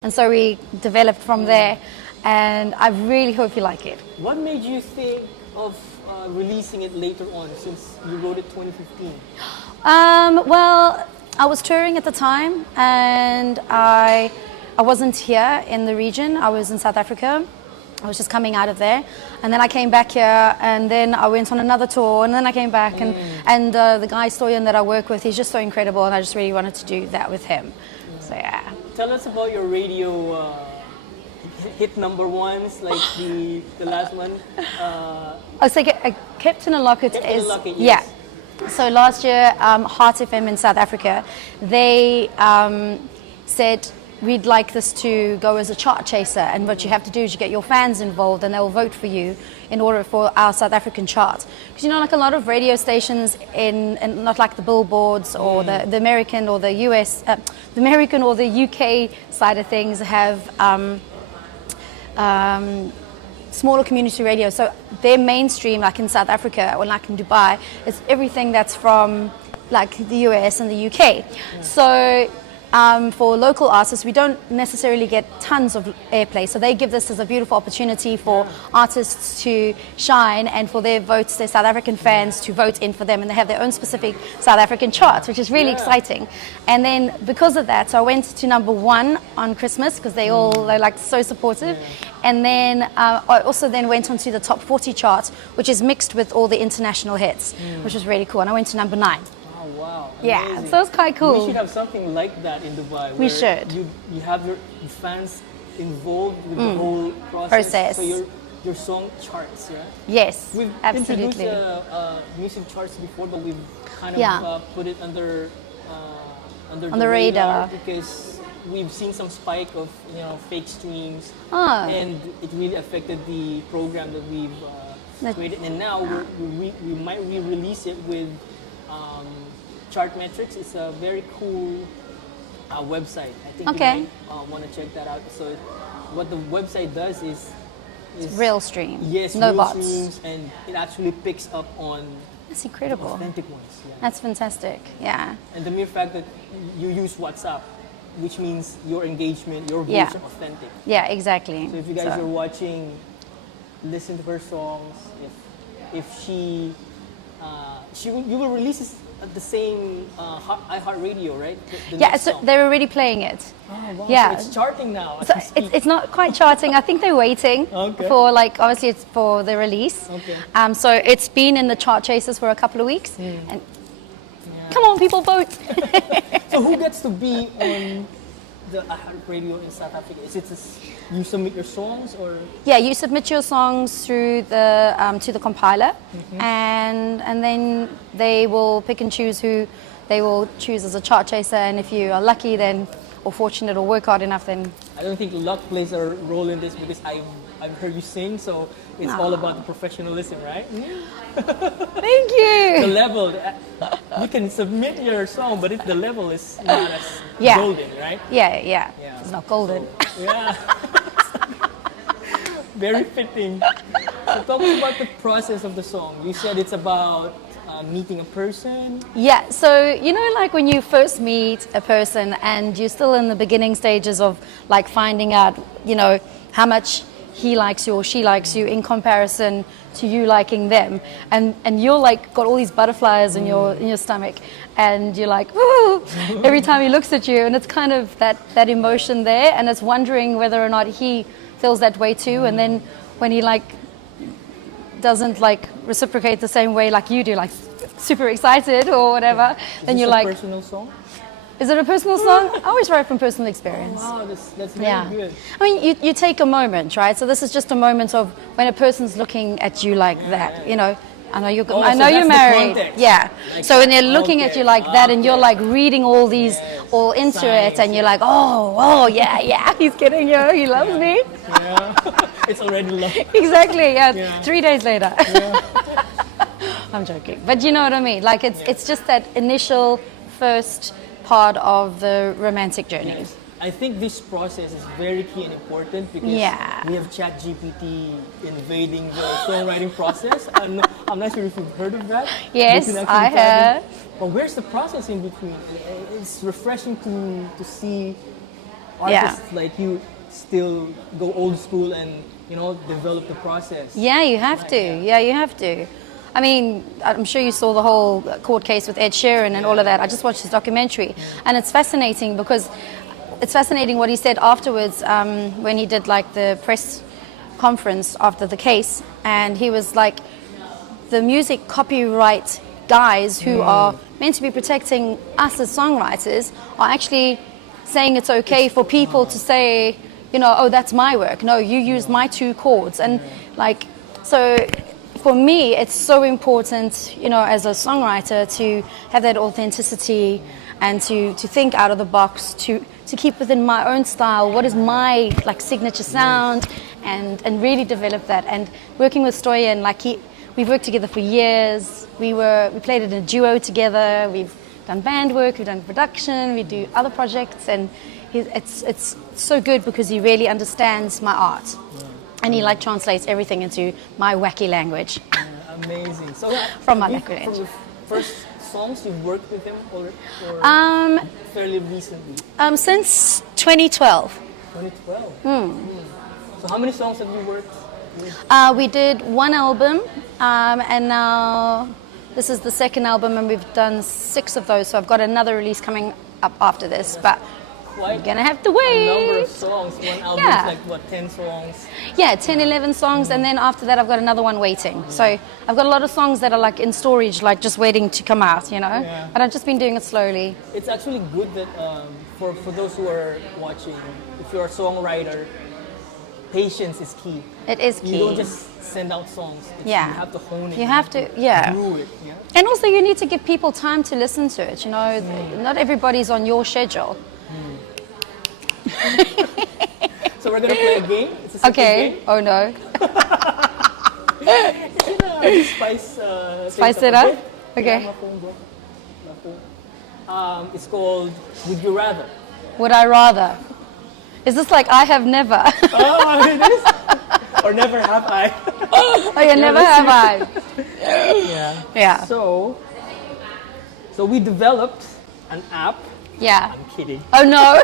And so we developed from there, and I really hope you like it. What made you think of releasing it later on, since you wrote it 2015? Well, I was touring at the time, and I wasn't here in the region. I was in South Africa. I was just coming out of there, and then I came back here, and then I went on another tour, and then I came back, and the guy Stoyan that I work with, he's just so incredible, and I just really wanted to do that with him. So yeah. Tell us about your radio hit number ones, like the last one. So Captain and Locket Captain is and Locket, yeah. yes. So last year, Heart FM in South Africa, they said we'd like this to go as a chart chaser, and what you have to do is you get your fans involved, and they'll vote for you in order for our South African chart. Because you know, like a lot of radio stations in not like the billboards or the American or the US, the American or the UK side of things have smaller community radio. So their mainstream, like in South Africa or like in Dubai, is everything that's from like the US and the UK. So for local artists, we don't necessarily get tons of airplay, so they give this as a beautiful opportunity for artists to shine and for their votes, their South African fans to vote in for them, and they have their own specific South African charts, which is really exciting. And then because of that, so I went to #1 on Christmas because they're like so supportive. And then I also then went onto the top 40 chart, which is mixed with all the international hits, which was really cool. And I went to #9. Wow. Yeah, Amazing. so it's quite cool. We should have something like that in Dubai. We should. You have your fans involved with the whole process. So your song charts, right? Yes, We've absolutely. introduced music charts before, but we've kind of put it under On the radar. because we've seen some spike of fake streams, and it really affected the program that we've created. And now we might re-release it with Chart Metrics. It's a very cool website. I think you might want to check that out. So what the website does is real stream. Yes, no real bots. streams, and it actually picks up on That's incredible. authentic ones. Yeah. That's fantastic. Yeah. And the mere fact that you use WhatsApp, which means your engagement, your voice are authentic. Yeah, exactly. So if you guys are watching, listen to her songs. If you will release this at the same iHeartRadio, right? The So they're already playing it. Oh, wow. Yeah. So it's charting now. So it's not quite charting. I think they're waiting for obviously it's for the release. Okay. So it's been in the chart chasers for a couple of weeks. And come on, people, vote. So who gets to be on the iHeartRadio in South Africa? Is it you submit your songs, or? Yeah, you submit your songs through the to the compiler, and then they will pick and choose who they will choose as a chart chaser. And if you are lucky, then or fortunate or work hard enough, then I don't think luck plays a role in this, because I've heard you sing, so it's all about the professionalism, right? Thank you. The level, you can submit your song, but if the level is not as golden, right? Yeah. It's not golden. Yeah. Very fitting. So talk about the process of the song. You said it's about meeting a person. Yeah, so like when you first meet a person and you're still in the beginning stages of like finding out, how much he likes you or she likes you in comparison to you liking them, and you're like got all these butterflies in your stomach, and you're like, ooh, every time he looks at you, and it's kind of that emotion there, and it's wondering whether or not he feels that way too. And then when he doesn't reciprocate the same way like you do, like super excited or whatever, then you're like, personal song? Is it a personal song? I always write from personal experience. Oh, wow, that's very good. I mean, you take a moment, right? So this is just a moment of when a person's looking at you like that, I know you're married. Yeah. So when they're looking at you like that, and you're like reading all these all into it, and you're like, oh, yeah, he's getting you, he loves me. Yeah. It's already love. Exactly. Yeah. 3 days later. Yeah. I'm joking, but you know what I mean. Like it's just that initial first part of the romantic journey. Yes. I think this process is very key and important, because we have ChatGPT invading the songwriting process. I'm not sure if you've heard of that. Yes, I have. But where's the process in between? It's refreshing to see artists like you still go old school and, you know, develop the process. Yeah, you have to. Yeah, you have to. I mean, I'm sure you saw the whole court case with Ed Sheeran and all of that. I just watched his documentary, and it's fascinating because it's fascinating what he said afterwards when he did like the press conference after the case, and he was like, the music copyright guys who are meant to be protecting us as songwriters are actually saying it's okay for people to say, you know, oh, that's my work. No, you used my 2 chords. And like, so for me, it's so important, you know, as a songwriter to have that authenticity and to think out of the box, to keep within my own style, what is my like signature sound, and really develop that. And working with Stoyan, like we've worked together for years. We played it in a duo together. We've done band work, we've done production, we do other projects, and it's so good because he really understands my art, and he like translates everything into my wacky language. Amazing. So from my language. From the first songs you've worked with him, or fairly recently? Since 2012. 2012. So how many songs have you worked with? We did 1 album, and now this is the 2nd album, and we've done 6 of those. So I've got another release coming up after this, but you're gonna have to wait. A number of songs. One album is like what, 10 songs? Yeah, 10, 11 songs, and then after that I've got another one waiting. So I've got a lot of songs that are like in storage, like just waiting to come out, you know. Yeah. But I've just been doing it slowly. It's actually good that for those who are watching, if you're a songwriter, patience is key. It is key. You don't just send out songs. You have to hone it. You have to, do it. Yeah. And also you need to give people time to listen to it, you know. Not everybody's on your schedule. So we're gonna play a game. It's a simple game. Oh no. Spice it up. Okay. It's called Would You Rather. Would I rather? Is this like I have never? Oh, it is. Or never have I. Oh yeah, never have I. Yeah. So we developed an app. Yeah. I'm kidding. Oh no.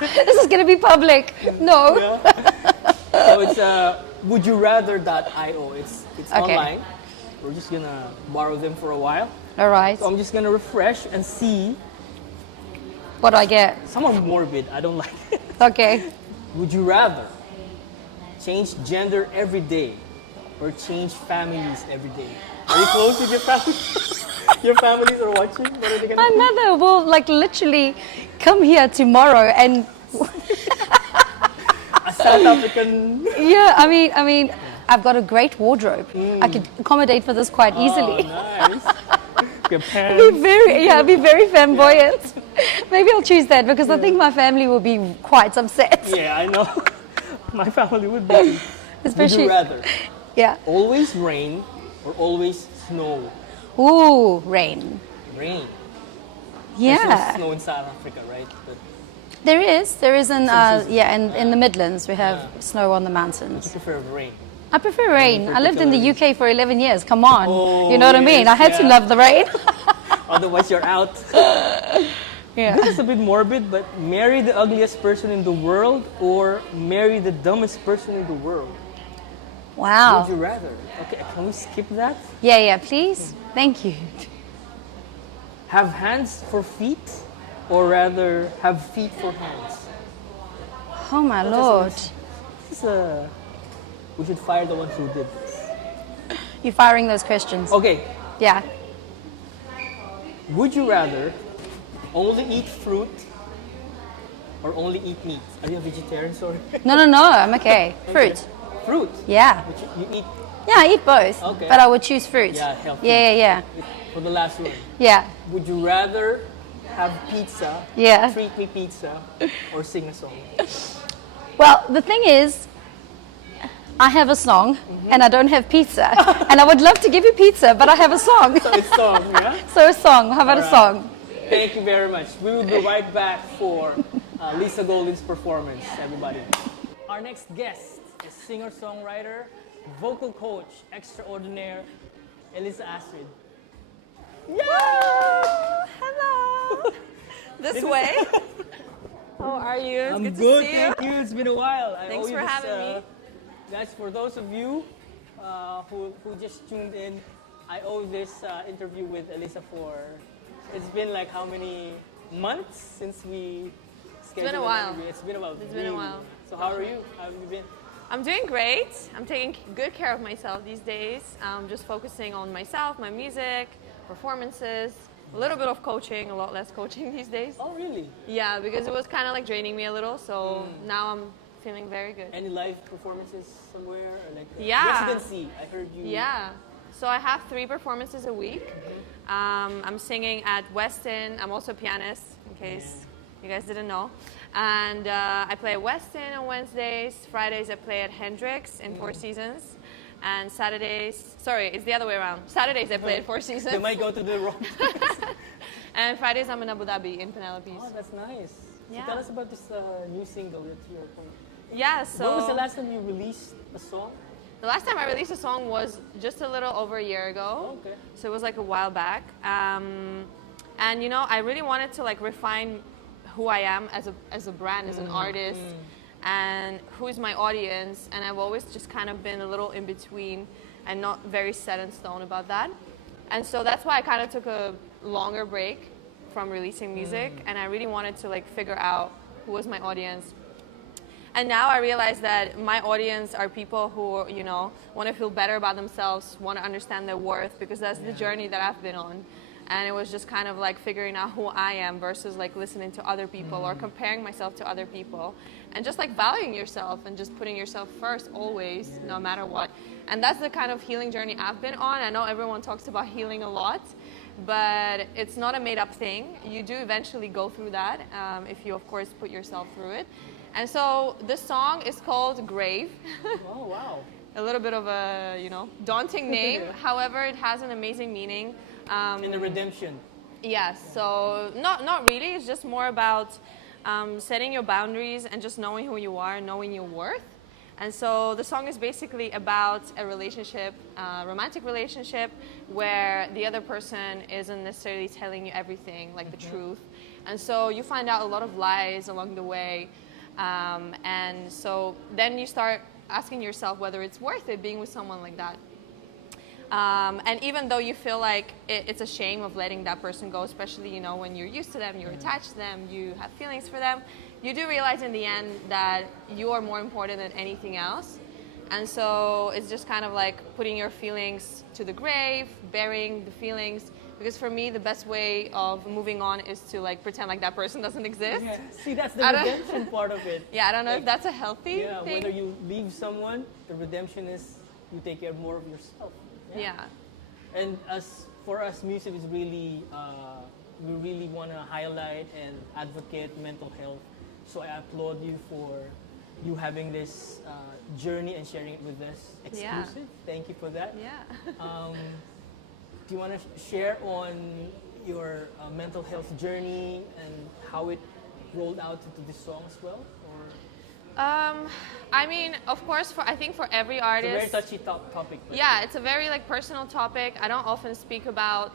This is going to be public. No. Yeah. So it's wouldyourrather.io. It's online. We're just going to borrow them for a while. All right. So I'm just going to refresh and see. What do I get? Some are morbid. I don't like it. Okay. Would you rather change gender every day or change families every day? Are you close with your family? Your families are watching? What are they going to do? My mother will like literally come here tomorrow and a South African. Yeah, I mean I've got a great wardrobe. I could accommodate for this quite easily. Nice. Your parents. Be very flamboyant. Maybe I'll choose that because I think my family will be quite upset. Yeah, I know. My family would be. Especially. Would you rather? Yeah. Always rain or always snow? Ooh, rain. Rain. Yeah. There's no snow in South Africa, right? But there is in the Midlands we have snow on the mountains. you prefer rain? I prefer rain. I lived in the UK for 11 years. Come on. Oh, you know what I mean? I had to love the rain. Otherwise you're out. Yeah. This is a bit morbid, but marry the ugliest person in the world or marry the dumbest person in the world? Wow. Would you rather? Okay, can we skip that? Yeah, please. Thank you. Have hands for feet or rather have feet for hands? Oh my Lord. We should fire the one who did this. You're firing those questions. Okay. Yeah. Would you rather only eat fruit or only eat meat? Are you a vegetarian, sorry? No, I'm okay. Fruit. Fruit? Yeah. Which you eat? Yeah, I eat both. Okay. But I would choose fruit. Yeah, healthy. Yeah. For the last one. Yeah. Would you rather have pizza, treat me pizza, or sing a song? Well, the thing is, I have a song and I don't have pizza. And I would love to give you pizza, but I have a song. So it's song, yeah? So a song. How about a song? Thank you very much. We will be right back for Lisa Goldin's performance, everybody. Our next guest is singer-songwriter, vocal coach extraordinaire, Elisa Astrid. Yeah! Hello! This way? How are you? It's I'm good to good, see you. thank you. It's been a while. Thanks for having me. Guys, for those of you who just tuned in, I owe this interview with Elisa for. It's been like how many months since we scheduled been a while. an interview? It's been about. It's been a while. So how are you? How have you been? I'm doing great. I'm taking good care of myself these days. I'm just focusing on myself, my music, performances, a little bit of coaching, a lot less coaching these days. Oh, really? Yeah, because it was kind of like draining me a little, so now I'm feeling very good. Any live performances somewhere? Or like Yeah. residency, I heard you. Yeah. So I have 3 performances a week. I'm singing at Westin. I'm also a pianist, in case you guys didn't know. And I play at Westin on Wednesdays. Fridays I play at Hendrix in Four Seasons. And Saturdays, sorry, it's the other way around. Saturdays I play at Four Seasons. They might go to the wrong place. And Fridays I'm in Abu Dhabi, in Penelope's. Oh, that's nice. Yeah. So tell us about this new single that you're playing. Yeah, so... When was the last time you released a song? The last time I released a song was just a little over a year ago. Okay. So it was like a while back. And you know, I really wanted to like refine who I am as a brand, as an artist, and who is my audience. And I've always just kind of been a little in between and not very set in stone about that. And so that's why I kind of took a longer break from releasing music. And I really wanted to like figure out who was my audience. And now I realize that my audience are people who, you know, want to feel better about themselves, want to understand their worth, because that's the journey that I've been on. And it was just kind of like figuring out who I am versus like listening to other people or comparing myself to other people. And just like valuing yourself and just putting yourself first always, no matter what. And that's the kind of healing journey I've been on. I know everyone talks about healing a lot, but it's not a made up thing. You do eventually go through that if you, of course, put yourself through it. And so this song is called Grave. Oh, wow. A little bit of a, you know, daunting name. However, it has an amazing meaning. In the redemption. Yes, so not really. It's just more about setting your boundaries and just knowing who you are, knowing your worth. And so the song is basically about a relationship, a romantic relationship, where the other person isn't necessarily telling you everything, like the truth. And so you find out a lot of lies along the way. And so then you start asking yourself whether it's worth it being with someone like that. And even though you feel like it's a shame of letting that person go, especially, you know, when you're used to them, you're attached to them, you have feelings for them, you do realize in the end that you are more important than anything else. And so it's just kind of like putting your feelings to the grave, burying the feelings. Because for me, the best way of moving on is to like pretend like that person doesn't exist. Yeah. See, that's the redemption part of it. Yeah, I don't know if that's a healthy thing. Whether you leave someone, the redemption is you take care more of yourself. Yeah. And as for us, Musivv is really, we really want to highlight and advocate mental health. So I applaud you for you having this journey and sharing it with us exclusive. Yeah. Thank you for that. Yeah. Do you want to share on your mental health journey and how it rolled out into this song as well? Or? I mean, of course, I think for every artist... It's a very touchy topic. Yeah, it's a very like personal topic. I don't often speak about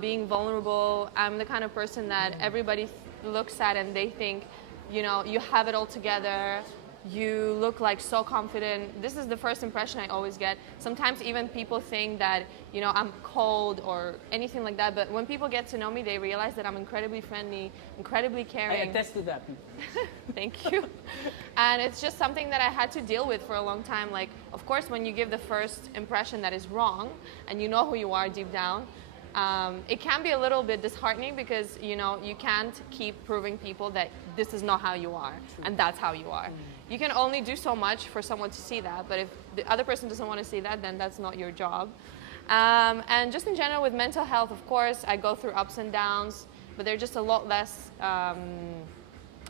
being vulnerable. I'm the kind of person that everybody looks at and they think, you know, you have it all together. You look like so confident. This is the first impression I always get. Sometimes even people think that, you know, I'm cold or anything like that. But when people get to know me, they realize that I'm incredibly friendly, incredibly caring. I attest to that, people. Thank you. And it's just something that I had to deal with for a long time. Like, of course, when you give the first impression that is wrong and you know who you are deep down, it can be a little bit disheartening because, you know, you can't keep proving people that this is not how you are and that's how you are. You can only do so much for someone to see that, but if the other person doesn't want to see that, then that's not your job. And just in general with mental health, of course, I go through ups and downs, but they're just a lot less,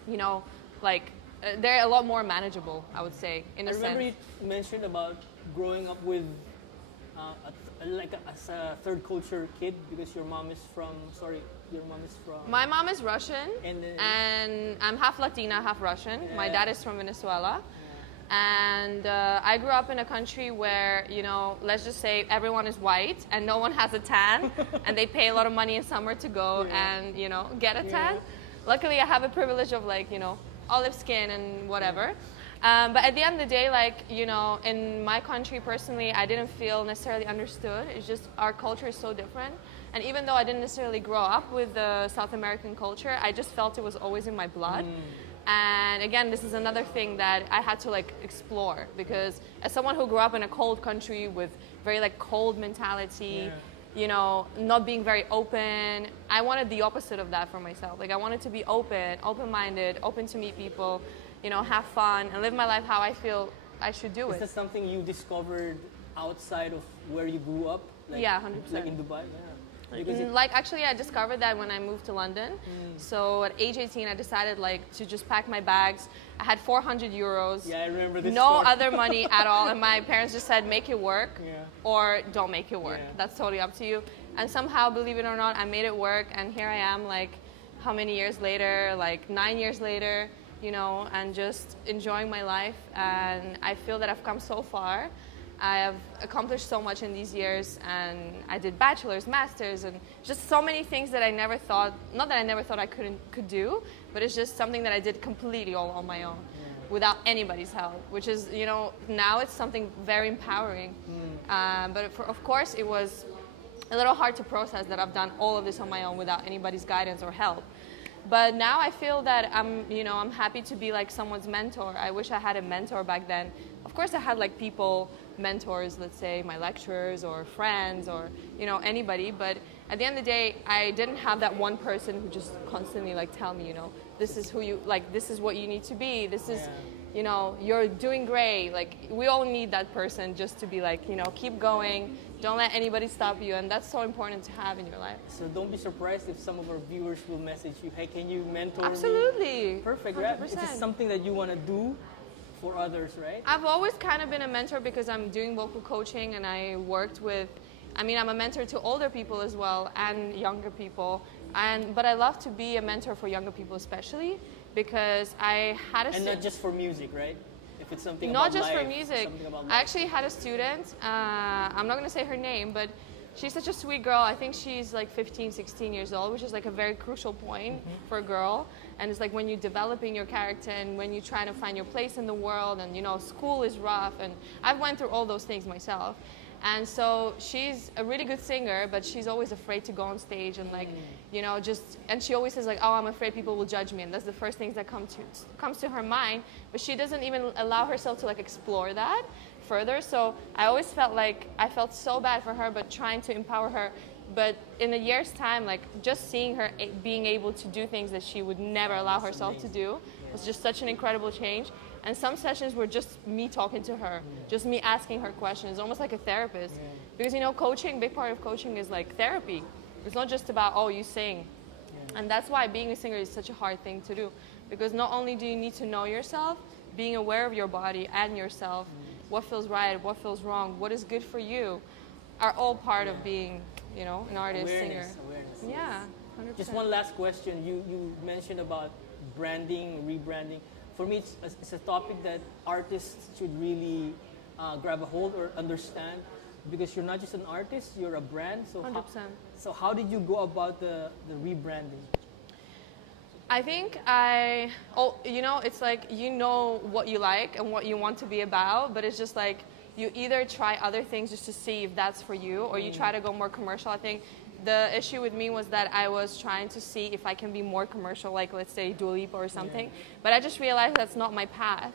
you know, like, they're a lot more manageable, I would say, in a sense. I remember you mentioned about growing up with as a third culture kid because your mom is from, My mom is Russian and I'm half Latina, half Russian. Yeah. My dad is from Venezuela. Yeah. And I grew up in a country where, you know, let's just say everyone is white and no one has a tan and they pay a lot of money in summer to go and, you know, get a tan. luckily I have a privilege of like, you know, olive skin and whatever. But at the end of the day, like, you know, in my country personally, I didn't feel necessarily understood. It's just our culture is so different. And even though I didn't necessarily grow up with the South American culture, I just felt it was always in my blood. And again, this is another thing that I had to like explore, because as someone who grew up in a cold country with very like cold mentality, you know, not being very open, I wanted the opposite of that for myself. Like I wanted to be open, open-minded, open to meet people, you know, have fun and live my life how I feel I should do it. Is that something you discovered outside of where you grew up? Like, yeah, 100%. Like in Dubai? Yeah. Like actually I discovered that when I moved to London. So at age 18 I decided like to just pack my bags. I had 400 euros. Yeah, I remember this. No story. other money at all, and my parents just said make it work or don't make it work. That's totally up to you. And somehow, believe it or not, I made it work, and here I am like how many years later, like 9 years later, you know, and just enjoying my life. And I feel that I've come so far. I have accomplished so much in these years, and I did bachelor's, master's, and just so many things that I never thought, not that I never thought I could do, but it's just something that I did completely all on my own, without anybody's help, which is, you know, now it's something very empowering. But of course it was a little hard to process that I've done all of this on my own without anybody's guidance or help. But now I feel that I'm happy to be like someone's mentor. I wish I had a mentor back then. Of course I had like people, mentors, let's say my lecturers or friends or, you know, anybody. But at the end of the day, I didn't have that one person who just constantly like tell me, you know, this is who you, like, this is what you need to be. This is, you know, you're doing great. Like we all need that person just to be like, you know, keep going. Don't let anybody stop you, and that's so important to have in your life. So don't be surprised if some of our viewers will message you, hey, can you mentor me? Absolutely. Perfect, right? Is this something that you want to do for others, right? I've always kind of been a mentor because I'm doing vocal coaching, and I worked with, I mean, I'm a mentor to older people as well and younger people. But I love to be a mentor for younger people especially, because I had a... And not just for music, right? If it's something not about just life, for music. about I actually had a student, I'm not going to say her name, but she's such a sweet girl. I think she's like 15, 16 years old, which is like a very crucial point for a girl. And it's like when you're developing your character and when you're trying to find your place in the world, and, you know, school is rough, and I've went through all those things myself. And so she's a really good singer, but she's always afraid to go on stage and like, you know, just, and she always says like, oh, I'm afraid people will judge me. And that's the first things that comes to her mind, but she doesn't even allow herself to like explore that further. So I always felt like, I felt so bad for her, but trying to empower her. But in a year's time, like just seeing her being able to do things that she would never allow herself to do was just such an incredible change. And some sessions were just me talking to her, just me asking her questions, almost like a therapist. Because, you know, coaching, big part of coaching is like therapy. It's not just about, oh, you sing. And that's why being a singer is such a hard thing to do. Because not only do you need to know yourself, being aware of your body and yourself, what feels right, what feels wrong, what is good for you, are all part of being, you know, an artist, singer. Awareness. Yeah, 100%. Just one last question. You mentioned about branding, rebranding. For me, it's a topic that artists should really grab a hold or understand, because you're not just an artist, you're a brand. So 100%. How did you go about the rebranding? I think you know, it's like you know what you like and what you want to be about, but it's just like you either try other things just to see if that's for you, or you try to go more commercial. I think the issue with me was that I was trying to see if I can be more commercial, like let's say Dua Lipa or something, but I just realized that's not my path,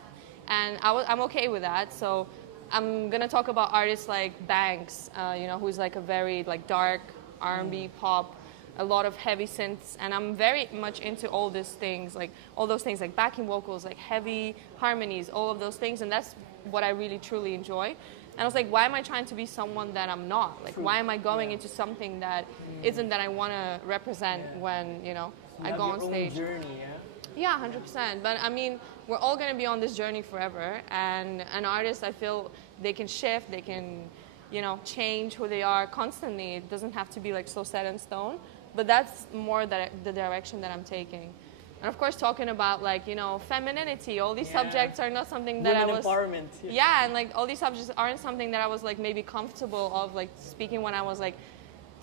and I'm okay with that. So I'm gonna talk about artists like Banks, you know, who's like a very like dark R&B pop, a lot of heavy synths, and I'm very much into all these things, like all those things like backing vocals, like heavy harmonies, all of those things, and that's what I really truly enjoy. And I was like, why am I trying to be someone that I'm not? Like, why am I going into something that isn't that I want to represent when, you know, I go on stage? Your own journey, Yeah, 100%. But I mean, we're all going to be on this journey forever. And an artist, I feel they can shift, they can, you know, change who they are constantly. It doesn't have to be like so set in stone. But that's more the direction that I'm taking. And of course, talking about like, you know, femininity, all these subjects are not something that Women I was... empowerment. Yeah, and like all these subjects aren't something that I was like maybe comfortable of like speaking when I was like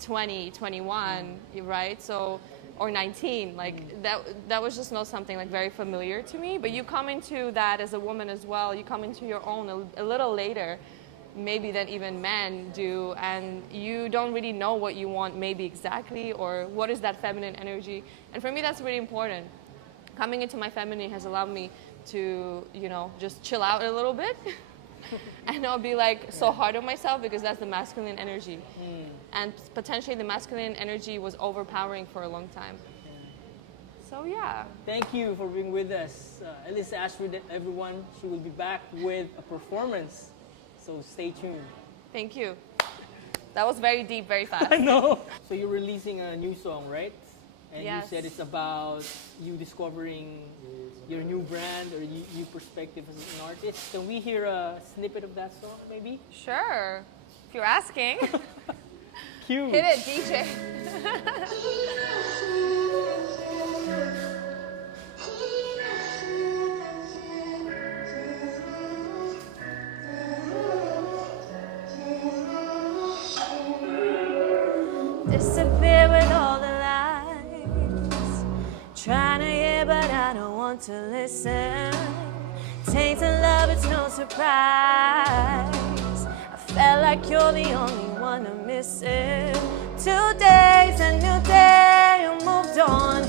20, 21, right? So or 19. Like that was just not something like very familiar to me. But you come into that as a woman as well. You come into your own a little later, maybe than even men do, and you don't really know what you want maybe exactly, or what is that feminine energy. And for me, that's really important. Coming into my feminine has allowed me to, you know, just chill out a little bit and not be like so hard on myself, because that's the masculine energy. And potentially the masculine energy was overpowering for a long time. So yeah. Thank you for being with us. Elisa Astrid, everyone, she will be back with a performance. So stay tuned. Thank you. That was very deep, very fast. I know. So you're releasing a new song, right? And Yes. you said it's about you discovering your new brand or new perspective as an artist. Can we hear a snippet of that song, maybe? Sure. If you're asking. Cute. Hit it, DJ. Disappear with all the lights. Trying to hear, but I don't want to listen. Tainted love, it's no surprise. I felt like you're the only one I'm missing. 2 days, a new day, you moved on.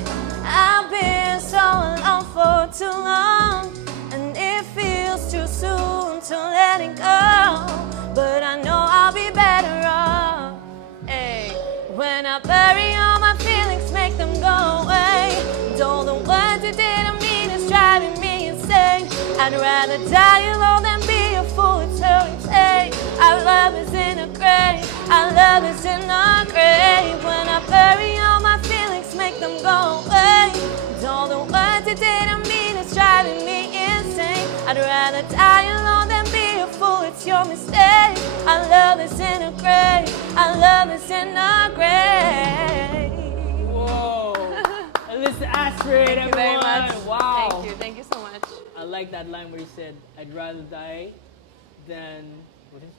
I've been so alone for too long, and it feels too soon to let it go. But I know I'll be better off. Ay. When I bury all my feelings, make them go away. All the words you didn't mean is driving me insane. I'd rather die alone than be a fool, it's so insane. Our love is in a grave, our love is in a grave. When I bury all my feelings, make them go away. All the words you didn't mean is driving me insane. I'd rather die alone than be a fool, it's your mistake. Our love is in a grave, our love is in a grave. Whoa. Elisa Astrid, everyone. Thank you very much. Wow. Thank you so much. I like that line where he said, I'd rather die than...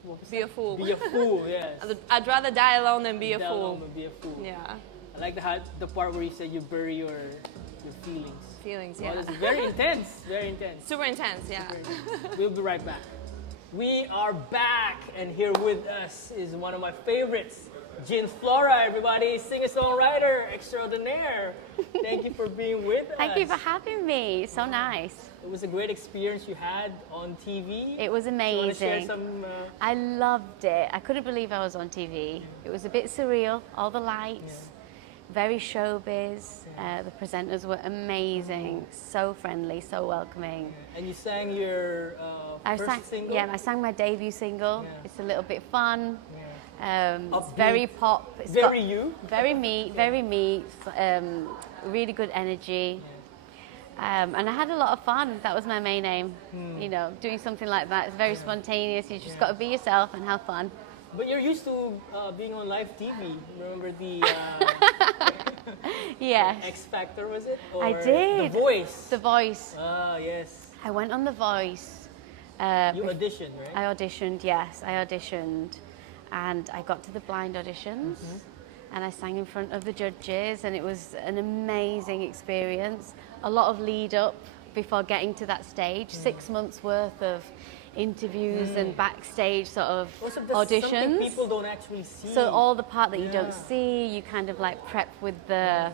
What was Be a fool. Be a fool, yes. I'd rather die alone than be a Die fool. alone than be a fool. Yeah. I like the part where you said you bury your feelings. Feelings, Well, yeah. it's very intense, very intense. Super intense, yeah. We'll be right back. We are back, and here with us is one of my favorites, Jin Flora, everybody, singer-songwriter extraordinaire. Thank you for being with us. Thank you for having me. So nice. It was a great experience you had on TV. It was Do you want to share amazing. some? I loved it. I couldn't believe I was on TV. It was a bit surreal, all the lights, very showbiz. The presenters were amazing, so friendly, so welcoming. And you sang your first single? Yeah, I sang my debut single. Yeah. It's a little bit fun. It's Upbeat. very pop. It's Very got- you? Very me, very me. Really good energy. And I had a lot of fun. That was my main aim. You know, doing something like that. It's very spontaneous. You just got to be yourself and have fun. But you're used to being on live TV. Remember the Yes, X Factor, was it? I Or did. The Voice. The Voice. Ah, yes. I went on The Voice. You auditioned, right? I auditioned, yes, I auditioned. And I got to the blind auditions. And I sang in front of the judges, and it was an amazing experience. A lot of lead up before getting to that stage. 6 months worth of interviews and backstage sort of Also, that's something auditions. people don't actually see. So all the part that you Yeah. don't see, you kind of like prep with the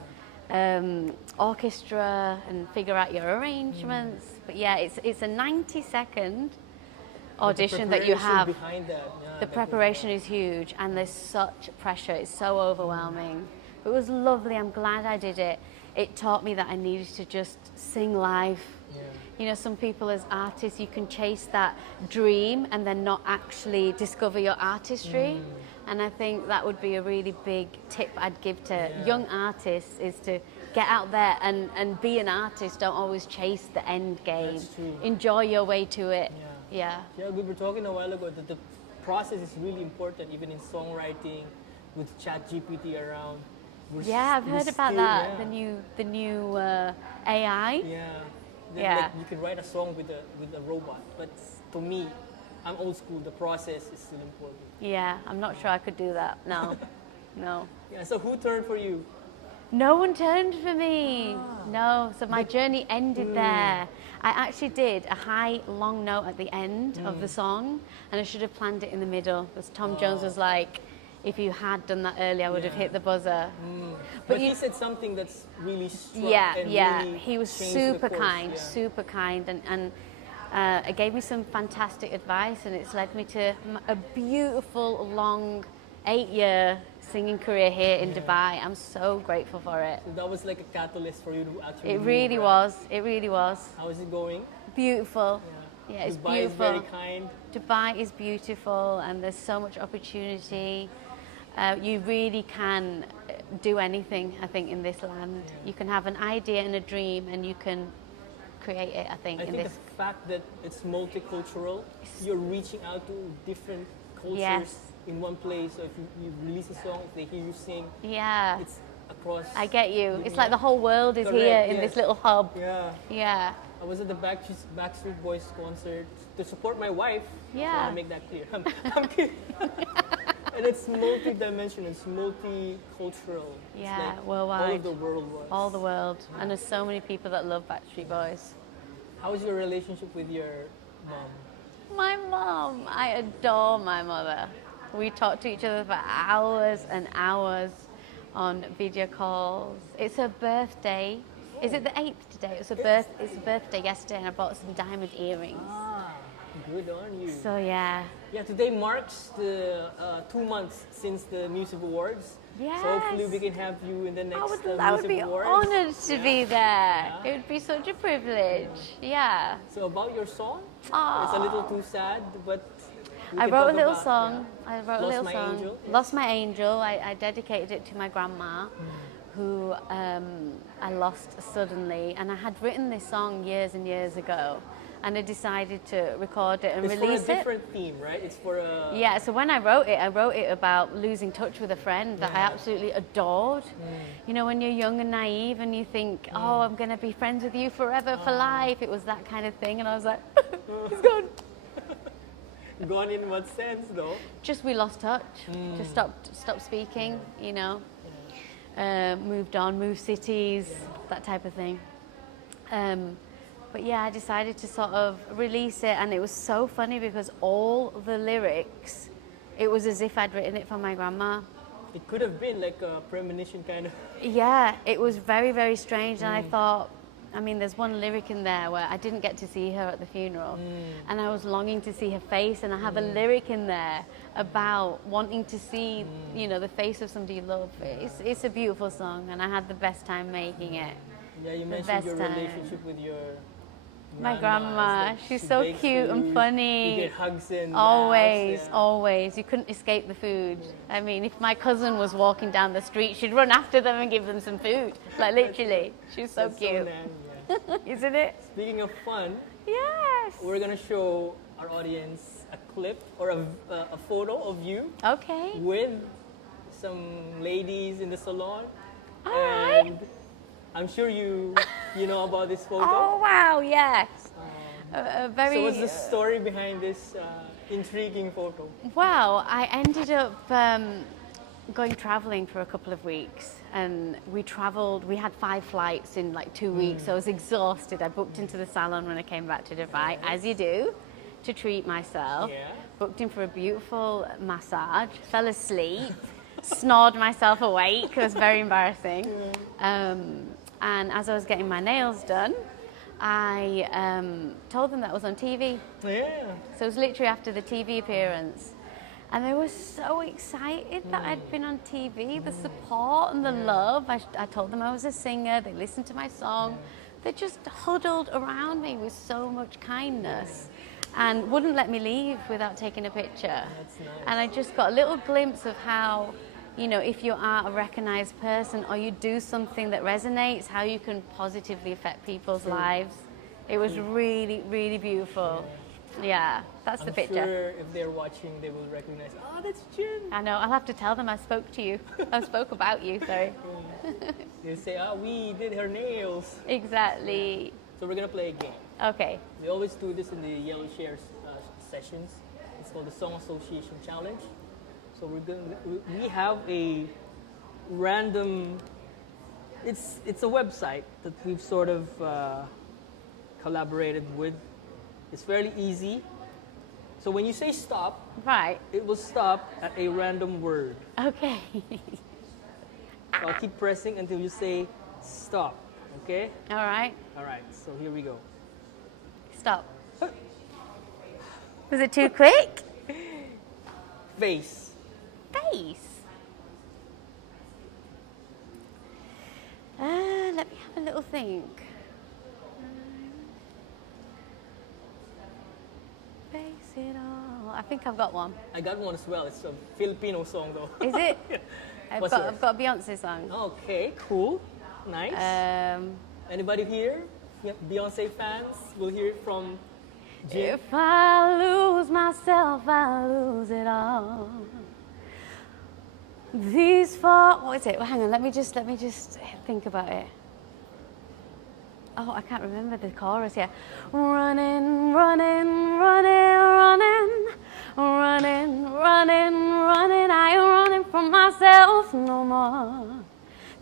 orchestra and figure out your arrangements. But yeah, it's a 90-second audition that you have. Behind that. Yeah, The preparation is huge, and there's such pressure. It's so overwhelming. But it was lovely. I'm glad I did it. It taught me that I needed to just sing live. Yeah. You know, some people as artists, you can chase that dream and then not actually discover your artistry. And I think that would be a really big tip I'd give to young artists, is to get out there and be an artist. Don't always chase the end game. That's true. Enjoy your way to it. Yeah. Yeah, we were talking a while ago that the process is really important, even in songwriting, with ChatGPT around. I've heard about that. The new AI. Yeah. Yeah. Like you can write a song with a robot, but to me, I'm old school. The process is still important. Yeah, I'm not sure I could do that. No, no. Yeah. So who turned for you? No one turned for me. No, so my journey ended there. I actually did a high, long note at the end of the song, and I should have planned it in the middle, because Tom Jones was like, if you had done that earlier, I would have hit the buzzer. But he said something that's really struck and really he was changed super the course. kind, super kind, and it gave me some fantastic advice, and it's led me to a beautiful, long 8-year singing career here in Dubai. I'm so grateful for it. So that was like a catalyst for you to actually It move, really right? was. It really was. How is it going? Beautiful. Yeah, it's Dubai beautiful. is very kind. Dubai is beautiful, and there's so much opportunity. You really can do anything, I think, in this land. You can have an idea and a dream, and you can create it, I think, I in think this. the fact that it's multicultural, you're reaching out to different cultures Yes. in one place. So if you release a song, if they hear you sing, Yeah, it's across. I get you. It's like the whole world is Correct, here in yes. this little hub. Yeah. Yeah. I was at the Backstreet Boys concert to support my wife. Yeah. I want to make that clear. I'm kidding. And it's multi-dimensional, it's multicultural. It's Yeah, like worldwide. all of the world was. All the world. And there's so many people that love Backstreet Boys. How is your relationship with your mom? My mom, I adore my mother. We talk to each other for hours and hours on video calls. It's her birthday. Is it the 8th today? It's a birthday yesterday, and I bought some diamond earrings. Ah, good on you. So yeah. Yeah, today marks the 2 months since the Musivv Awards. Yes. So hopefully we can have you in the next I would Musivv be Awards. honored to be there. Yeah. It would be such a privilege. Yeah. So about your song, Aw. it's a little too sad, but we I can wrote a talk little about- song. yeah. I wrote a Lost little My song. Angel? Lost My Angel. I dedicated it to my grandma, who I lost suddenly. And I had written this song years and years ago, and I decided to record it and It's release for a it. different theme, right? It's for a... Yeah, so when I wrote it about losing touch with a friend that I absolutely adored. You know, when you're young and naive and you think, oh, I'm going to be friends with you forever for life. It was that kind of thing. And I was like, he's gone. Gone in what sense, though? Just we lost touch. Just stopped speaking, you know. Moved on, moved cities, that type of thing. But yeah, I decided to sort of release it, and it was so funny because all the lyrics, it was as if I'd written it for my grandma. It could have been like a premonition kind of... Yeah, it was very, very strange, and I thought, I mean, there's one lyric in there where I didn't get to see her at the funeral, and I was longing to see her face, and I have a lyric in there about wanting to see, you know, the face of somebody you love. It's a beautiful song, and I had the best time making it. Yeah, you best mentioned your time. relationship with your My It's grandma, like she's she so bakes cute for and you, funny. You get hugs and Always, laughs, always. You couldn't escape the food. I mean, if my cousin was walking down the street, she'd run after them and give them some food. Like literally, she's so That's cute, nice, yeah. isn't it? Speaking of fun, Yes. we're gonna show our audience a clip or a photo of you Okay. with some ladies in the salon. All right. And I'm sure you know about this photo. Oh wow, yes. A very. So what's the story behind this intriguing photo? Well, I ended up going traveling for a couple of weeks, and we traveled. We had 5 flights in like 2 weeks, so I was exhausted. I booked into the salon when I came back to Dubai, as you do, to treat myself. Yeah. Booked in for a beautiful massage, fell asleep, snored myself awake. It was very embarrassing. And as I was getting my nails done, I told them that I was on TV. Yeah. So it was literally after the TV appearance. And they were so excited that I'd been on TV, the support and the love. I told them I was a singer, they listened to my song. They just huddled around me with so much kindness and wouldn't let me leave without taking a picture. That's nice. And I just got a little glimpse of how, you know, if you are a recognized person or you do something that resonates, how you can positively affect people's lives. It was really, really beautiful. Yeah, that's the I'm picture. sure if they're watching, they will recognize, oh, that's Jin. I know, I'll have to tell them I spoke to you. I spoke about you, sorry. They'll say, oh, we did her nails. Exactly. So we're going to play a game. Okay. We always do this in the Yellow Shares sessions. It's called the Song Association Challenge. So we have a random it's a website that we've sort of collaborated with. It's fairly easy. So when you say stop, Right. it will stop at a random word. Okay. So I'll keep pressing until you say stop. Okay? All right. All right. So here we go. Stop. Was it too quick? Face. Face. Let me have a little think. Face it all. I think I've got one. I got one as well. It's a Filipino song though. Is it? What's yours? I've got a Beyonce song. Okay, cool. Nice. Anybody here? Yeah, Beyonce fans? We'll hear it from Jin. If I lose myself, I lose it all. These four. What is it? Well, hang on. Let me just think about it. Oh, I can't remember the chorus. Yeah. Running, running, running, running, running, running, running. I ain't running from myself no more.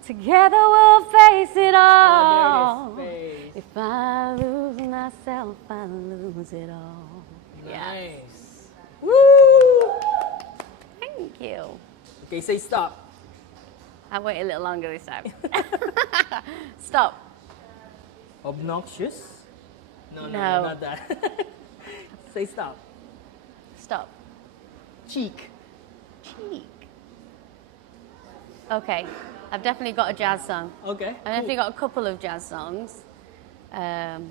Together we'll face it all. Oh, there it is, face. If I lose myself, I lose it all. Nice. Yeah. Woo! Thank you. Okay, say stop. I'll wait a little longer this time. Stop. Obnoxious? No, No. not that. Say stop. Stop. Cheek. Cheek. Okay, I've definitely got a jazz song. Okay. I've definitely got a couple of jazz songs. At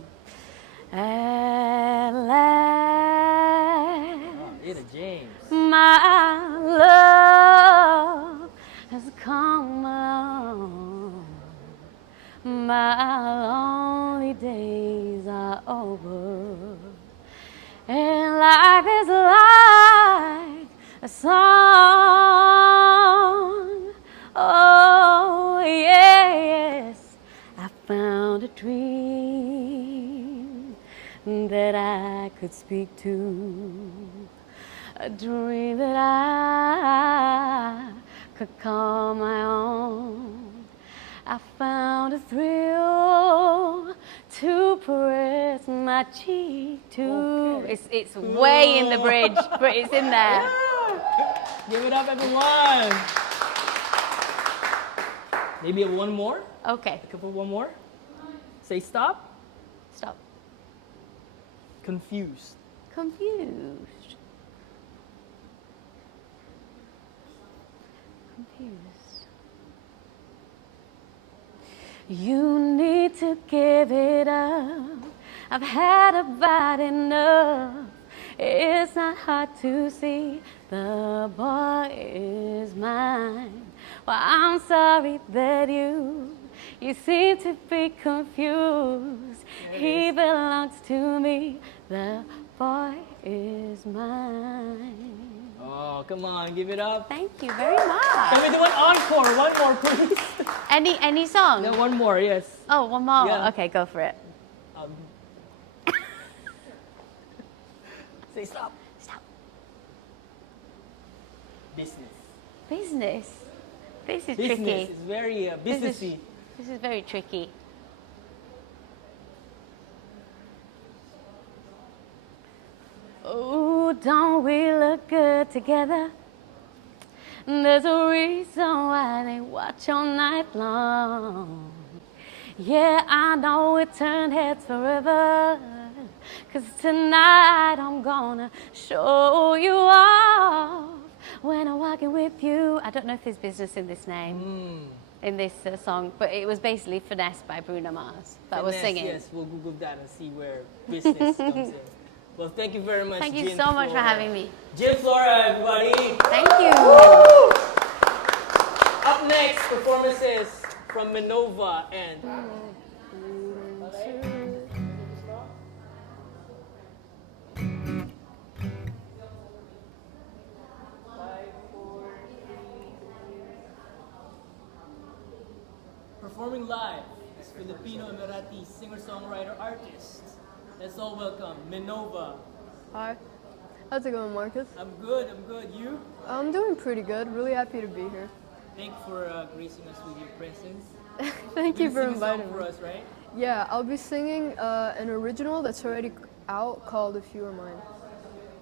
last, Etta James. my love has come along. My lonely days are over, and life is like a song. Oh yes, I found a dream that I could speak to, a dream that I could call my own. I found a thrill to press my cheek to. Okay. It's way in the bridge, but it's in there. Yeah. Give it up, everyone. Maybe one more? Okay, A couple one more? Say stop. stop. Confused. Confused. Confused. You need to give it up. I've had about enough. It's not hard to see the boy is mine. Well, I'm sorry that you seem to be confused. He belongs to me. The boy is mine. Oh, come on, give it up. Thank you very Can much. we do an encore? One more, please. Any song? No, one more, yes. Oh, one more. Yeah. Okay, go for it. Say stop. Stop. Business. Business. This is Business tricky. is very businessy. This is very tricky. Oh, don't we look good together? There's a reason why they watch all night long. Yeah, I know it turned heads forever, 'cause tonight I'm gonna show you off. When I'm walking with you, I don't know if there's business in this name, in this song, but it was basically Finesse by Bruno Mars that was Finesse, singing. Yes, we'll Google that and see where business comes in. Well, thank you very much, Thank you Jin so much for Flora. having me. Jin Flora, everybody. Thank you. Up next, performances from Minova and performing live is Filipino Emirati singer-songwriter artist. Let's all welcome Minova. Hi. How's it going, Marcus? I'm good. You? I'm doing pretty good. Really happy to be here. Thank you for gracing us with your presence. Thank you for Sing a song inviting for me. us, right? Yeah, I'll be singing an original that's already out called "If You Were Mine."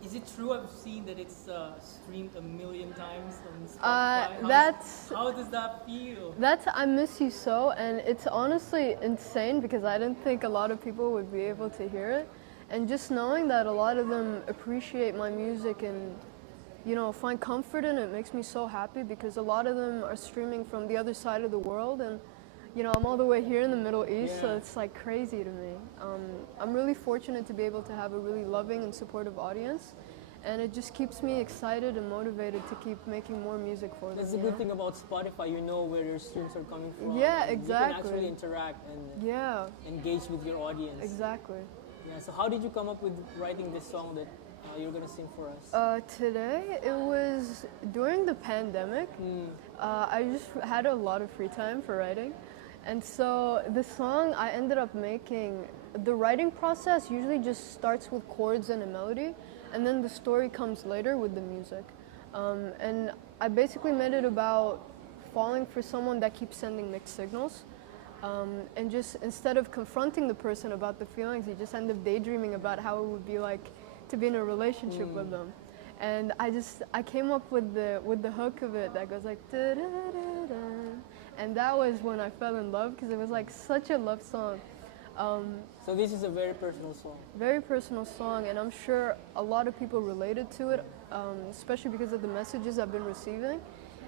Is it true I've seen that it's streamed 1,000,000 times on Spotify? How does that feel? That's "I Miss You So," and it's honestly insane because I didn't think a lot of people would be able to hear it. And just knowing that a lot of them appreciate my music and, you know, find comfort in it makes me so happy because a lot of them are streaming from the other side of the world, and, you know, I'm all the way here in the Middle East, so it's like crazy to me. I'm really fortunate to be able to have a really loving and supportive audience, and it just keeps me excited and motivated to keep making more music for them. That's the good thing about Spotify. You know where your streams are coming from. Yeah, and exactly. You can actually interact and engage with your audience. Exactly. Yeah. So how did you come up with writing this song that you're gonna sing for us? Today, it was during the pandemic. I just had a lot of free time for writing. And so the song I ended up making, the writing process usually just starts with chords and a melody, and then the story comes later with the music. And I basically made it about falling for someone that keeps sending mixed signals. And just instead of confronting the person about the feelings, you just end up daydreaming about how it would be like to be in a relationship with them. And I came up with the hook of it that goes like da da da da, and that was when I fell in love because it was like such a love song. So this is a very personal song. Very personal song, and I'm sure a lot of people related to it, especially because of the messages I've been receiving.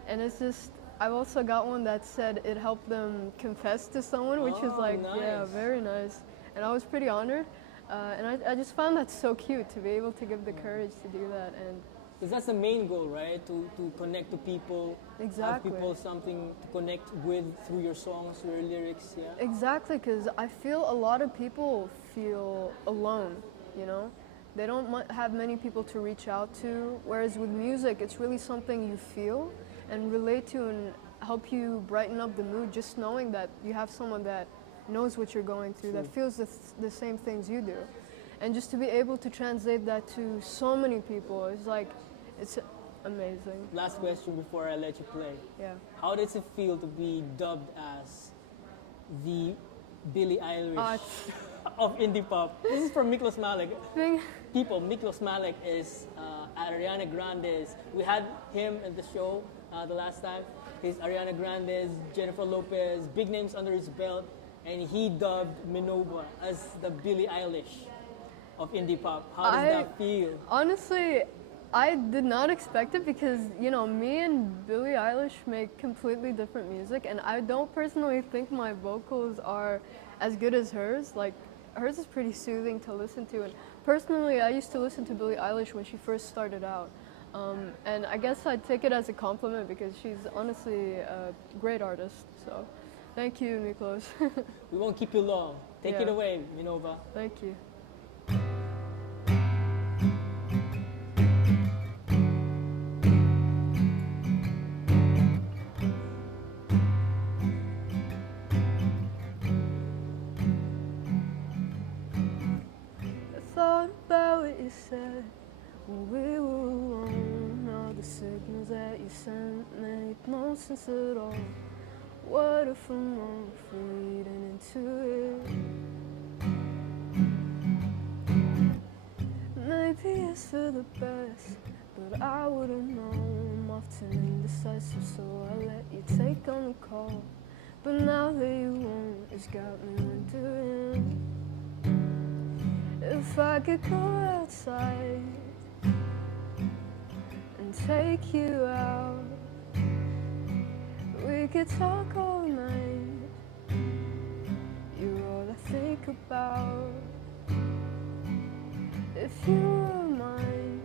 And it's just, I've also got one that said it helped them confess to someone, which is like, yeah, very nice. And I was pretty honored. And I just found that so cute to be able to give the courage to do that. And because that's the main goal, right? To connect to people. Exactly. Have people something to connect with through your songs, your lyrics, yeah? Exactly, because I feel a lot of people feel alone, you know? They don't have many people to reach out to, whereas with music, it's really something you feel and relate to and help you brighten up the mood, just knowing that you have someone that knows what you're going through, that feels the same things you do. And just to be able to translate that to so many people is like, it's amazing. Last question before I let you play. Yeah. How does it feel to be dubbed as the Billie Eilish of indie pop? This is from Miklos Malek. People, Miklos Malek is Ariana Grande's. We had him at the show the last time. He's Ariana Grande's, Jennifer Lopez, big names under his belt, and he dubbed Minova as the Billie Eilish of indie pop. How does that feel? Honestly, I did not expect it because, you know, me and Billie Eilish make completely different music, and I don't personally think my vocals are as good as hers. Like, hers is pretty soothing to listen to, and personally, I used to listen to Billie Eilish when she first started out. And I guess I'd take it as a compliment because she's honestly a great artist. So, thank you, Miklos. We won't keep you long. Take it away, Minova. Thank you. Thought about what you said when we were alone. All the signals that you sent made no sense at all. What if I'm wrong for reading into it? Maybe it's for the best, but I wouldn't know. I'm often indecisive, so I let you take on the call. But now that you won't, it's got me wondering if I could go outside and take you out. We could talk all night. You're all I think about. If you were mine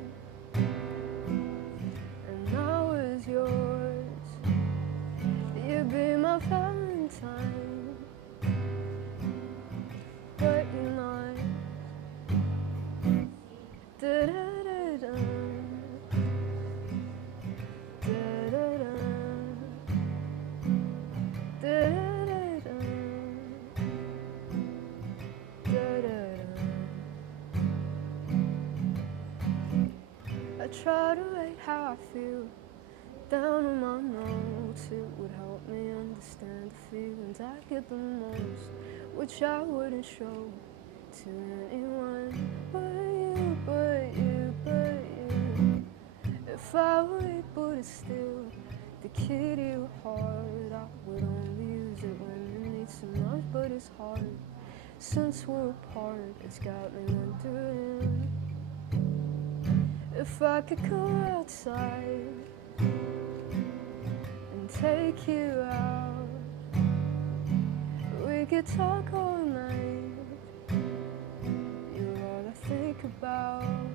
and I was yours, you'd be my Valentine. But you're not. Da-da-da-da. Da-da-da. Da-da-da. Da-da-da. I try to write how I feel, down on my notes. It would help me understand the feelings I get the most, which I wouldn't show to anyone but you, but you, but you. If I were able to steal the key to your heart, I would only use it when it needs so much, but it's hard. Since we're apart, it's got me wondering if I could go outside and take you out. We could talk all night. You're all I think about.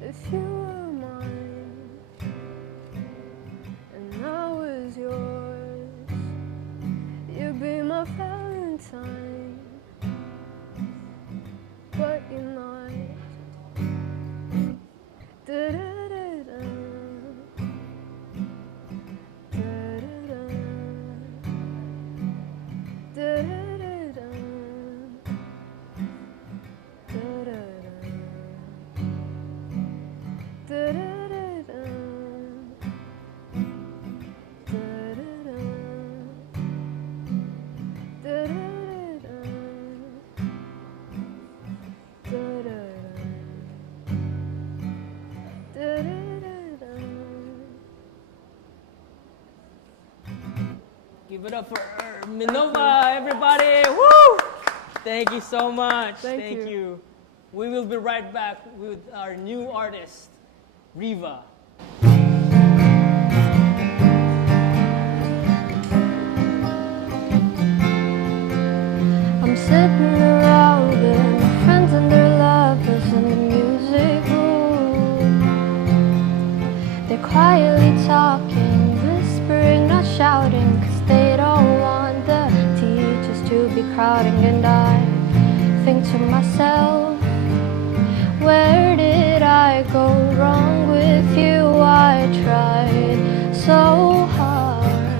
If you were mine and I was yours, you'd be my Valentine, but you're not. Da-da-da-da. Da-da-da. Da-da-da-da. Da-da-da. Da-da-da-da. Da-da-da. Da-da-da-da. Da-da-da. Give it up for Minova, everybody! Woo! Thank you so much. Thank you. We will be right back with our new artist, Areeva. I'm sitting around with my friends and their lovers in the music room. They're quietly talking, whispering, not shouting, 'cause they don't want the teachers to be crowding. And I think to myself, where did I go wrong with you? I tried so hard.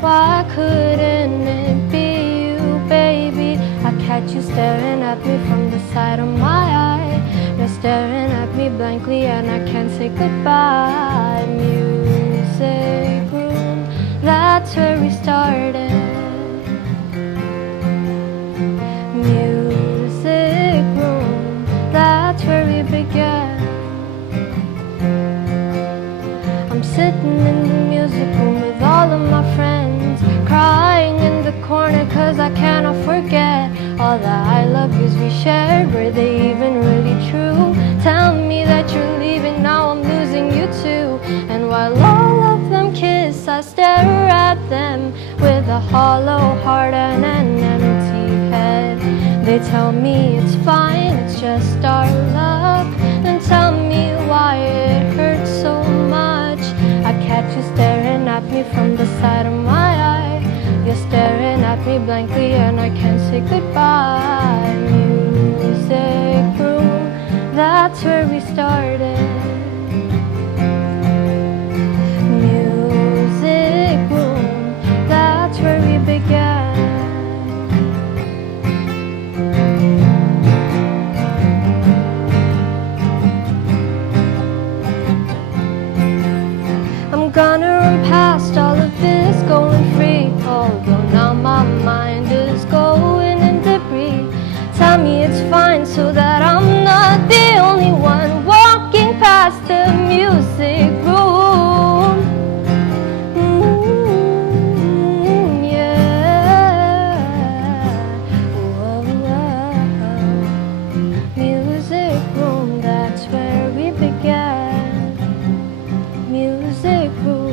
Why couldn't it be you, baby? I catch you staring at me from the side of my eye. You're staring at me blankly and I can't say goodbye. Music room, that's where we started. Music room, that's where we began. I'm sitting in the music room with all of my friends, crying in the corner 'cause I cannot forget all the I love yous we shared. Were they even really true? Tell me that you're leaving, now I'm losing you too. And while all of them kiss, I stare at them with a hollow heart and an empty head. They tell me it's fine, it's just our love. Then tell me why it hurts so much. I catch you staring at me from the side of my eye. You're staring at me blankly and I can't say goodbye. Music room, that's where we started. Music room, that's where we began. I'm gonna run past all of this, going free. Although now my mind is going in debris. Tell me it's fine so that I'm not the only one walking past the music room. Yeah. Whoa, music room, that's where we began. Music room.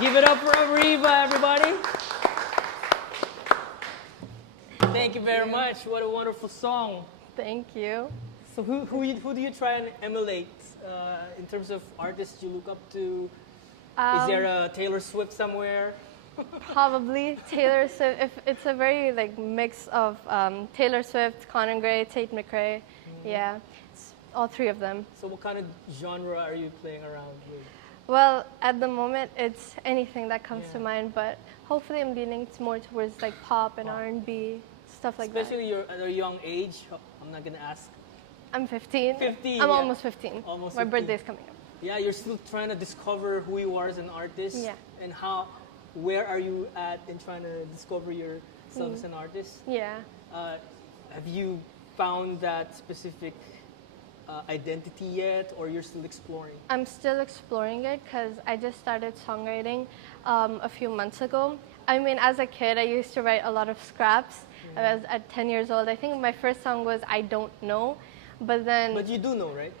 Give it up for Areeva, everybody! Thank you very much. What a wonderful song. Thank you. So who do you try and emulate in terms of artists you look up to? Is there a Taylor Swift somewhere? Probably Taylor Swift. If it's a very like mix of Taylor Swift, Conan Gray, Tate McRae. Yeah, it's all three of them. So what kind of genre are you playing around with? Well, at the moment, it's anything that comes to mind, but hopefully I'm leaning more towards like pop and R&B stuff like Especially you're at a young age. I'm not gonna ask. I'm 15. 15. I'm yeah. almost 15. Almost My 15. birthday's coming up. Yeah, you're still trying to discover who you are as an artist. Yeah. And where are you at in trying to discover yourself as an artist? Yeah. Have you found that specific identity yet, or you're still exploring? I'm still exploring it because I just started songwriting a few months ago. I mean, as a kid, I used to write a lot of scraps. I was at 10 years old. I think my first song was I Don't Know, but then... But you do know, right?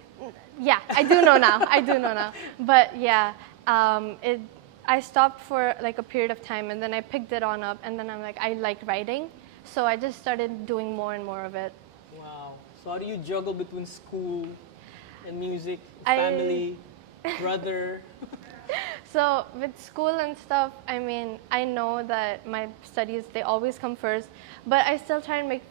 Yeah, I do know now. I do know now. But yeah, I stopped for like a period of time, and then I picked it on up, and then I'm like, I like writing. So I just started doing more and more of it. Wow. So how do you juggle between school and music, family, brother? So with school and stuff, I mean, I know that my studies, they always come first, but I still try and make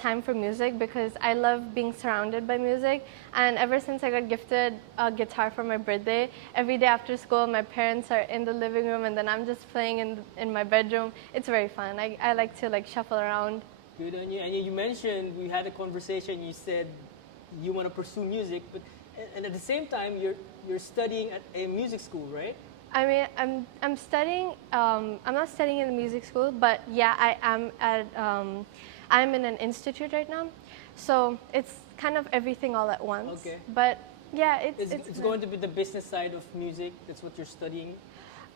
time for music because I love being surrounded by music. And ever since I got gifted a guitar for my birthday, every day after school, my parents are in the living room and then I'm just playing in my bedroom. It's very fun. I like to like shuffle around. Good on you. And you mentioned, we had a conversation, you said you want to pursue music, but and at the same time, you're studying at a music school, right? I mean, I'm studying, I'm not studying in the music school, but yeah, I am at, I'm in an institute right now. So it's kind of everything all at once. Okay. But yeah, it's going to be the business side of music. That's what you're studying?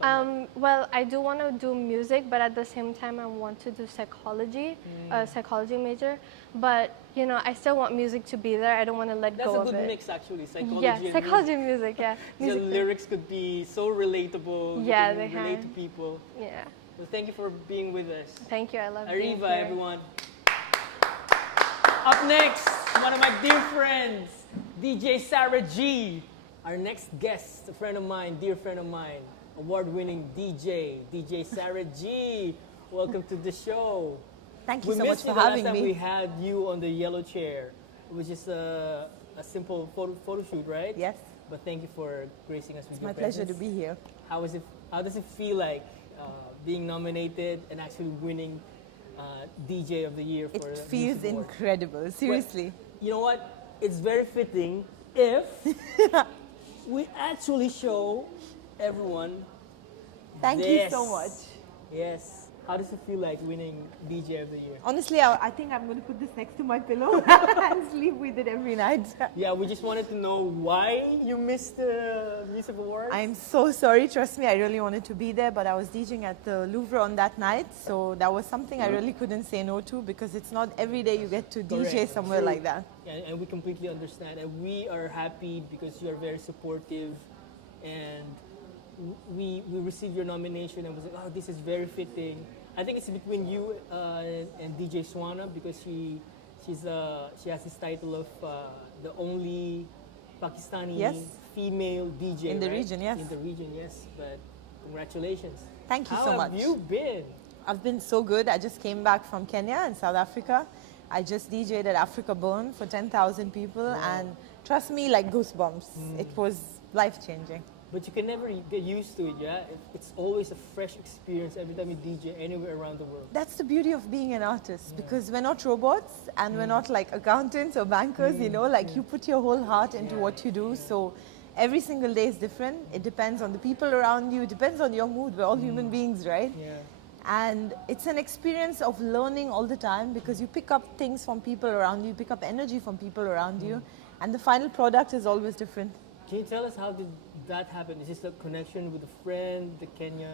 Well, I do want to do music, but at the same time, I want to do psychology, a psychology major. But, you know, I still want music to be there. I don't want to let go of it. That's a good mix, actually, psychology yeah, and psychology and music, yeah. The Music lyrics could be so relatable. Yeah, you they can relate can. to people. Yeah. Well, thank you for being with us. Thank you, I love being Areeva, here. everyone. Up next, one of my dear friends, DJ Sarah G. Our next guest, a friend of mine, dear friend of mine, award-winning DJ Sarah G. Welcome to the show. Thank you so much for having Last time me. we had you on the yellow chair. It was just a simple photo shoot, right? Yes. But thank you for gracing us with It's your my pleasure presence. to be here. How does it feel like being nominated and actually winning DJ of the Year for It the feels Music Award? incredible, seriously. Well, you know what? It's very fitting if we actually show everyone Thank you so much. Yes. How does it feel like winning DJ of the Year? Honestly, I think I'm going to put this next to my pillow and sleep with it every night. Yeah, we just wanted to know why you missed the Music Awards. I'm so sorry, trust me, I really wanted to be there, but I was DJing at the Louvre on that night, so that was something I really couldn't say no to because it's not every day you get to DJ Correct. somewhere True. like that. Yeah, and we completely understand. And we are happy because you are very supportive. And we received your nomination and was like, oh, this is very fitting. I think it's between you and DJ Swana because she has this title of the only Pakistani Yes. female DJ In the right? region, yes. In the region, yes. But congratulations. Thank you How so much. have you been? I've been so good. I just came back from Kenya and South Africa. I just DJ'd at Africa Burn for 10,000 people and trust me, like goosebumps. It was life-changing. But you can never get used to it, yeah? It's always a fresh experience every time you DJ anywhere around the world. That's the beauty of being an artist because we're not robots and we're not like accountants or bankers, you know, like you put your whole heart into what you do. So every single day is different. It depends on the people around you. It depends on your mood. We're all human beings, right? Yeah. And it's an experience of learning all the time because you pick up things from people around you, pick up energy from people around you, and the final product is always different. Can you tell us how did that happen? Is this a connection with a friend, the Kenya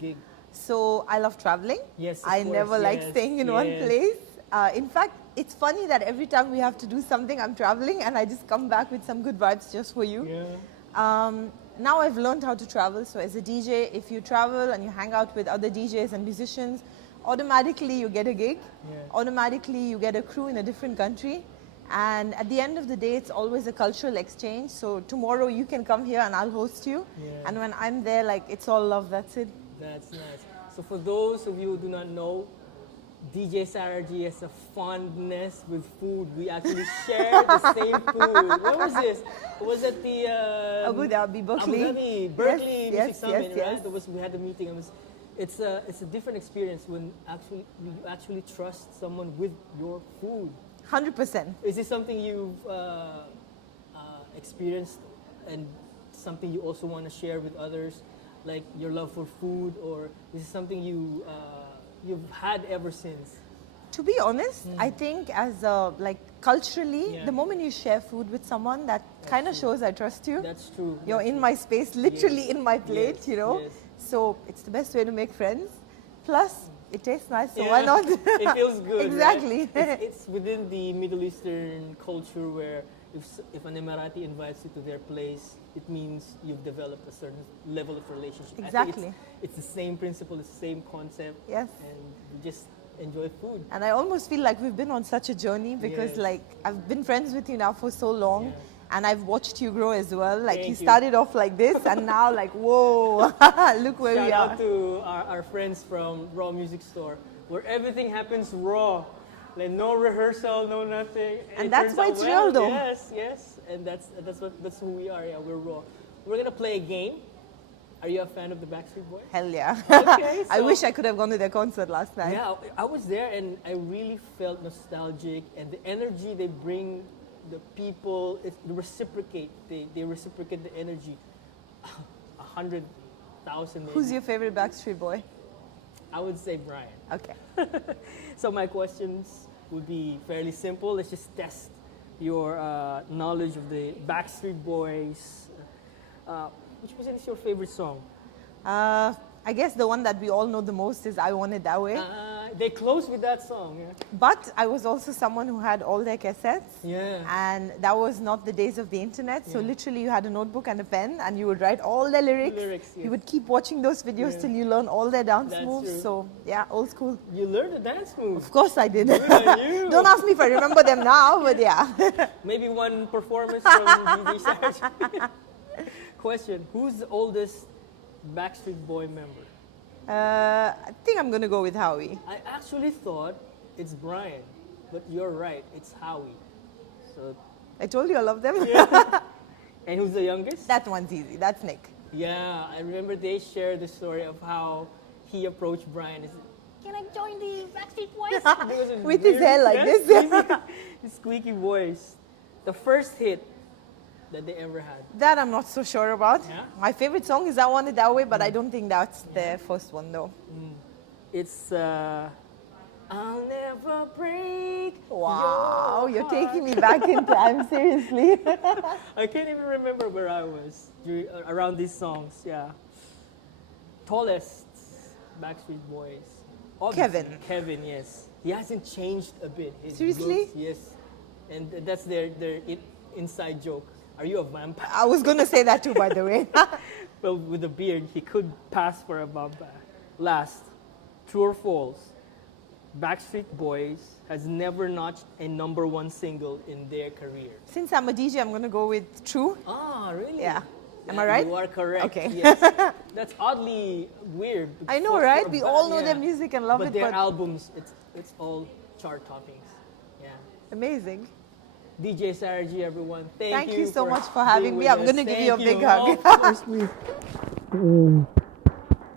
gig? So I love traveling. Yes, of I course, never like yes, staying in one yes. place. In fact, it's funny that every time we have to do something, I'm traveling and I just come back with some good vibes just for you. Yeah. Now I've learned how to travel. So as a DJ, if you travel and you hang out with other DJs and musicians, automatically you get a gig. Yeah. Automatically you get a crew in a different country. And at the end of the day, it's always a cultural exchange. So tomorrow you can come here and I'll host you. Yeah. And when I'm there, like, it's all love, that's it. That's nice. So for those of you who do not know, DJ Sarah G has a fondness with food. We actually share the same food. Where was this? Was it the Abu Dhabi, Berkeley. Abu Dhabi, Berkeley Yes, Music Summit, yes. right? We had the meeting. it's a different experience when actually you actually trust someone with your food. 100%. Is this something you've experienced and something you also want to share with others, like your love for food, or is it something you've had ever since? To be honest, I think as like culturally, the moment you share food with someone, that kind of shows I trust you. That's true. You're in my space, literally in my plate, Yes, you know. yes. So it's the best way to make friends. Plus, it tastes nice, so Yeah, why not? It feels good. Exactly. Right? It's within the Middle Eastern culture where if an Emirati invites you to their place, it means you've developed a certain level of relationship. I think Exactly. it's the same principle, it's the same concept. Yes. And you just enjoy food. And I almost feel like we've been on such a journey because Yes. like I've been friends with you now for so long. And I've watched you grow as well. Like Thank you you. started off like this and now like, whoa, look where we Shout are. out to our friends from Raw Music Store, where everything happens raw. Like no rehearsal, no nothing. And it that's turns why out it's well. real though. Yes, yes. And that's who we are, yeah, we're raw. We're gonna play a game. Are you a fan of the Backstreet Boys? Hell yeah. Okay, I so- wish I could have gone to their concert last night. Yeah, I was there and I really felt nostalgic, and the energy they bring, the people, they reciprocate. They reciprocate the energy. 100,000 maybe. Who's your favorite Backstreet Boy? I would say Brian. Okay. So my questions would be fairly simple. Let's just test your knowledge of the Backstreet Boys. Which one is your favorite song? I guess the one that we all know the most is I Want It That Way. They close with that song, yeah. But I was also someone who had all their cassettes. Yeah. And that was not the days of the internet. So literally you had a notebook and a pen and you would write all their lyrics. Yeah. You would keep watching those videos Yeah. till you learn all their dance That's moves. true. So yeah, old school. You learned the dance moves. Of course I did. Good on you. Don't ask me if I remember them now, but yeah. Maybe one performance from DJ Sarge. Question: who's the oldest Backstreet Boy member? I think I'm going to go with Howie. I actually thought it's Brian, but you're right. It's Howie. So, I told you I love them. and who's the youngest? That one's easy. That's Nick. Yeah, I remember they shared the story of how he approached Brian. Can I join the Backstreet Boys? Because it's With his very- hair like yes, this. his squeaky voice. The first hit that they ever had. That I'm not so sure about. Yeah? My favorite song is I Want It That Way, but I don't think that's their first one though. It's I'll never break. Wow, your you're taking me back in time, seriously. I can't even remember where I was around these songs. Yeah. Tallest Backstreet Boys. Obviously, Kevin. Kevin, yes. He hasn't changed a bit. His Seriously? looks, yes. And that's their inside joke. Are you a vampire? I was going to say that too, by the way. Well, with a beard, he could pass for a vampire. Last, true or false? Backstreet Boys has never notched a #1 single in their career. Since I'm a DJ, I'm going to go with True. Ah, really? Yeah. Am I right? You are correct. Okay. Yes. That's oddly weird. I know, for right? a We band, all know yeah. their music and love but it, their but albums, it's all chart toppings. Yeah. amazing. DJ Sarah G, everyone. Thank you so for much for having being me. with I'm us. gonna give you a Thank big hug. Oh, of course, please.